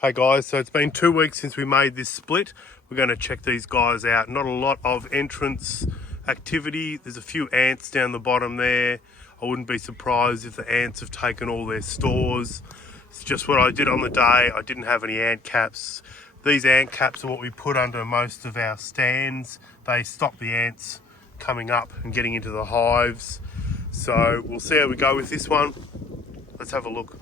Hey guys, so it's been 2 weeks since we made this split. We're going to check these guys out. Not a lot of entrance activity. There's a few ants down the bottom there. I wouldn't be surprised if the ants have taken all their stores. It's just what I did on the day. I didn't have any ant caps. These ant caps are what we put under most of our stands. They stop the ants coming up and getting into the hives. So we'll see how we go with this one. Let's have a look.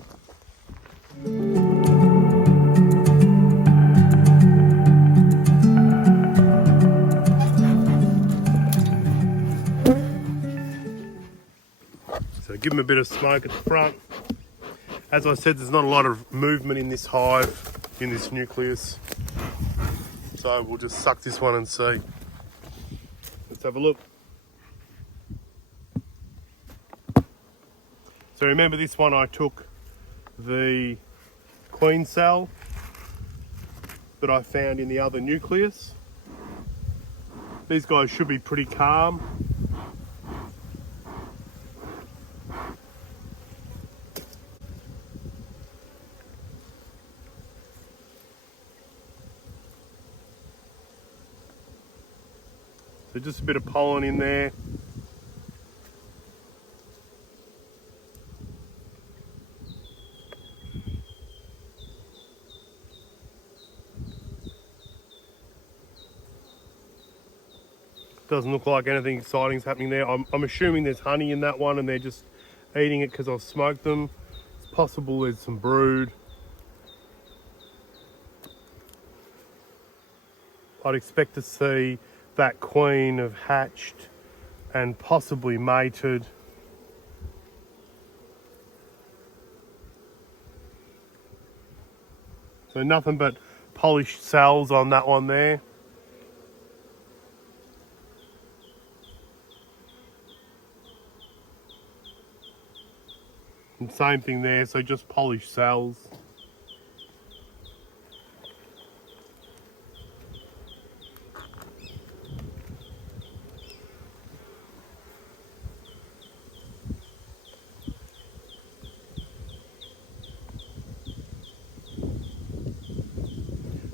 So give them a bit of smoke at the front. As I said, there's not a lot of movement in this hive, in this nucleus. So we'll just suck this one and see. Let's have a look. So remember this one, I took the queen cell that I found in the other nucleus. These guys should be pretty calm. So just a bit of pollen in there. Doesn't look like anything exciting is happening there. I'm assuming there's honey in that one and they're just eating it because I've smoked them. It's possible there's some brood. I'd expect to see that queen have hatched and possibly mated. So nothing but polished cells on that one there. And same thing there, so just polished cells.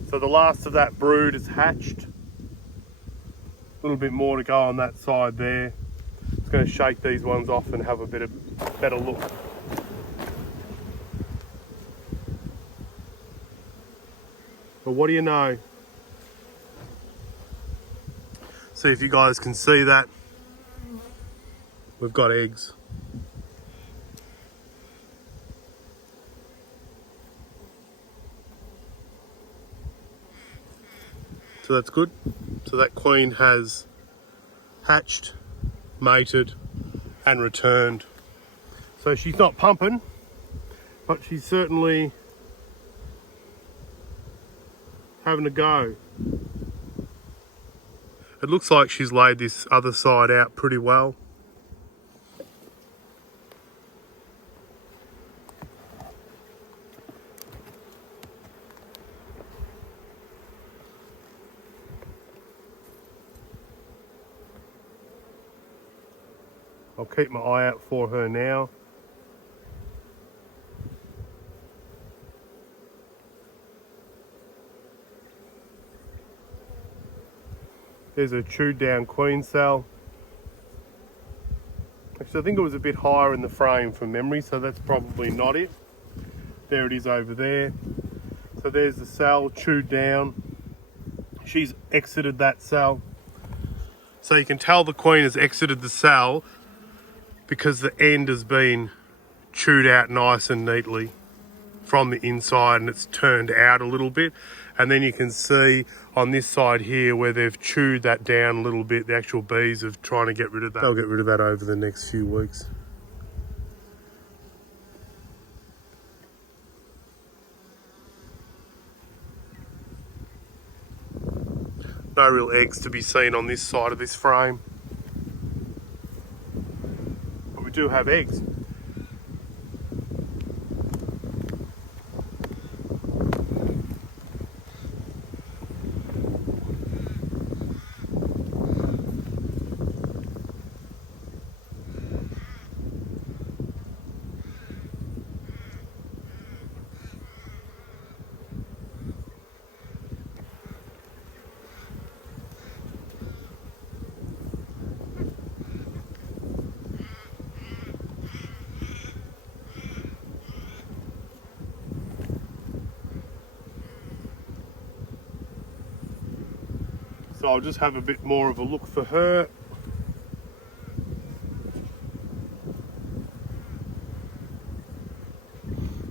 So the last of that brood is hatched. A little bit more to go on that side there. It's going to shake these ones off and have a better look. But what do you know? See if you guys can see that. We've got eggs. So that's good. So that queen has hatched, mated, and returned. So she's not pumping, but she's certainly having a go. It looks like she's laid this other side out pretty well. I'll keep my eye out for her now. There's a chewed down queen cell. Actually, I think it was a bit higher in the frame from memory, so that's probably not it. There it is over there. So there's the cell chewed down. She's exited that cell. So you can tell the queen has exited the cell because the end has been chewed out nice and neatly from the inside and it's turned out a little bit. And then you can see on this side here where they've chewed that down a little bit, the actual bees are trying to get rid of that. They'll get rid of that over the next few weeks. No real eggs to be seen on this side of this frame. But we do have eggs. So I'll just have a bit more of a look for her.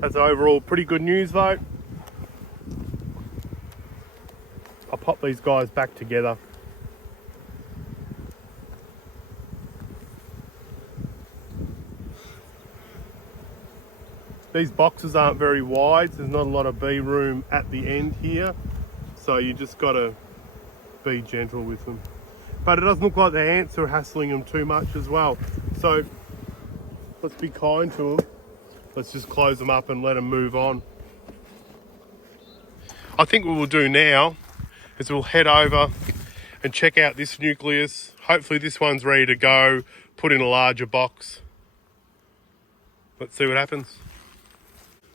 That's overall pretty good news though. I'll pop these guys back together. These boxes aren't very wide, so there's not a lot of bee room at the end here. So you just gotta be gentle with them. But it doesn't look like the ants are hassling them too much as well. So let's be kind to them. Let's just close them up and let them move on. I think what we'll do now is we'll head over and check out this nucleus. Hopefully this one's ready to go, put in a larger box. Let's see what happens.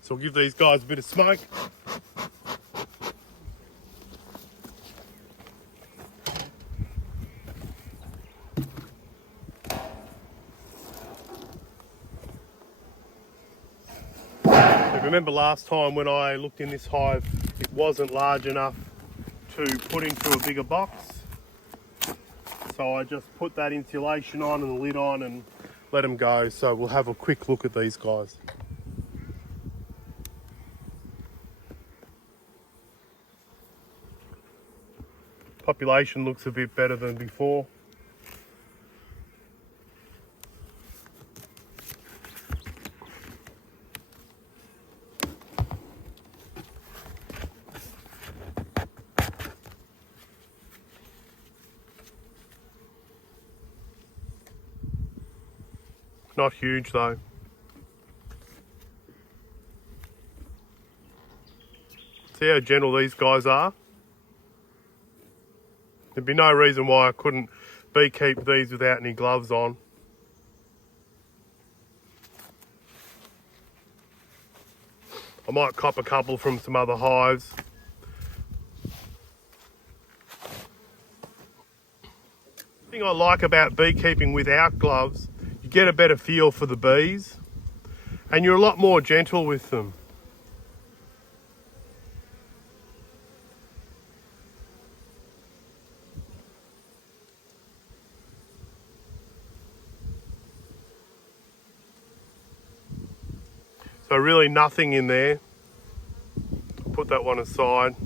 So we'll give these guys a bit of smoke. Remember last time when I looked in this hive, it wasn't large enough to put into a bigger box. So I just put that insulation on and the lid on and let them go. So we'll have a quick look at these guys. Population looks a bit better than before. Not huge though. See how gentle these guys are? There'd be no reason why I couldn't beekeep these without any gloves on. I might cop a couple from some other hives. The thing I like about beekeeping without gloves, you get a better feel for the bees and you're a lot more gentle with them. So really nothing in there. I'll put that one aside.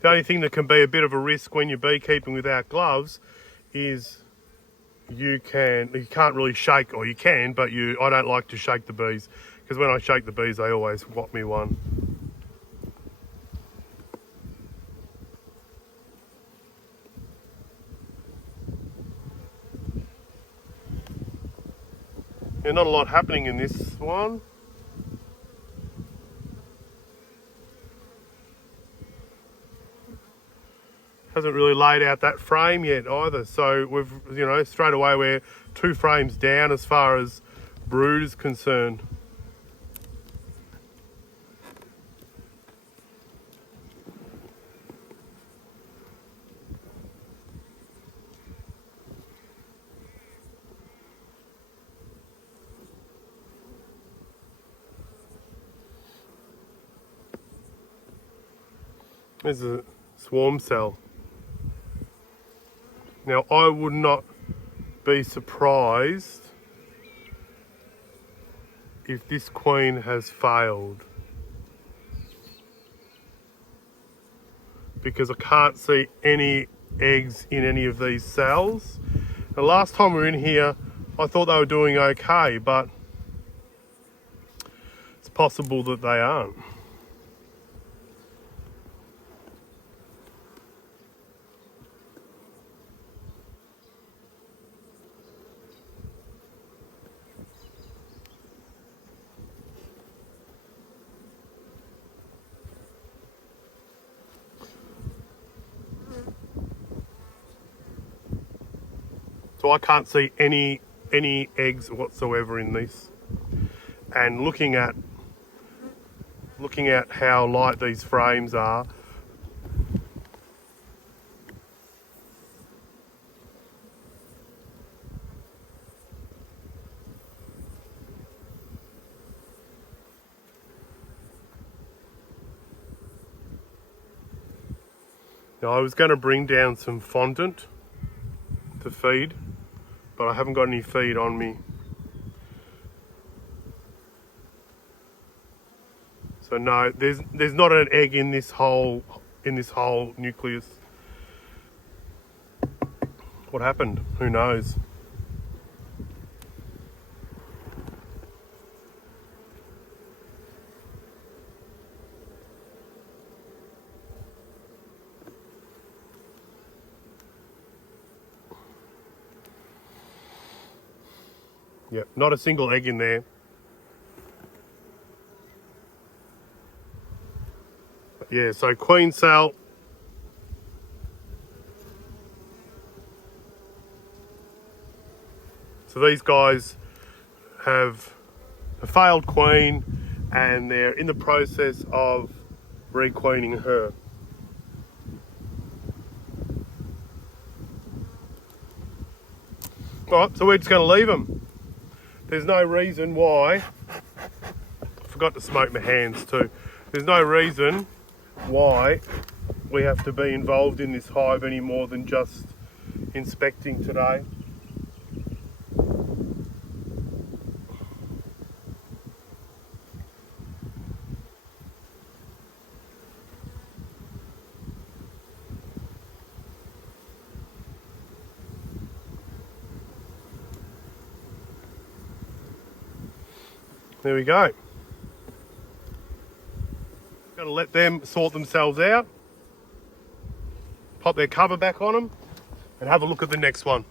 The only thing that can be a bit of a risk when you're beekeeping without gloves is you can't really shake, or you can, but I don't like to shake the bees, because when I shake the bees, they always whop me one. Yeah, not a lot happening in this one. Hasn't really laid out that frame yet either. So we've, straight away we're 2 frames down as far as brood is concerned. There's a swarm cell. Now I would not be surprised if this queen has failed, because I can't see any eggs in any of these cells. The last time we were in here, I thought they were doing okay, but it's possible that they aren't. So I can't see any eggs whatsoever in this. And looking at how light these frames are, Now I was going to bring down some fondant to feed, but I haven't got any feed on me. So no, there's not an egg in this whole nucleus. What happened? Who knows? Yep, not a single egg in there. But yeah, so queen cell. So these guys have a failed queen and they're in the process of requeening her. Alright, so we're just going to leave them. There's no reason why, I forgot to smoke my hands too, there's no reason why we have to be involved in this hive any more than just inspecting today. There we go. Got to let them sort themselves out. Pop their cover back on them and have a look at the next one.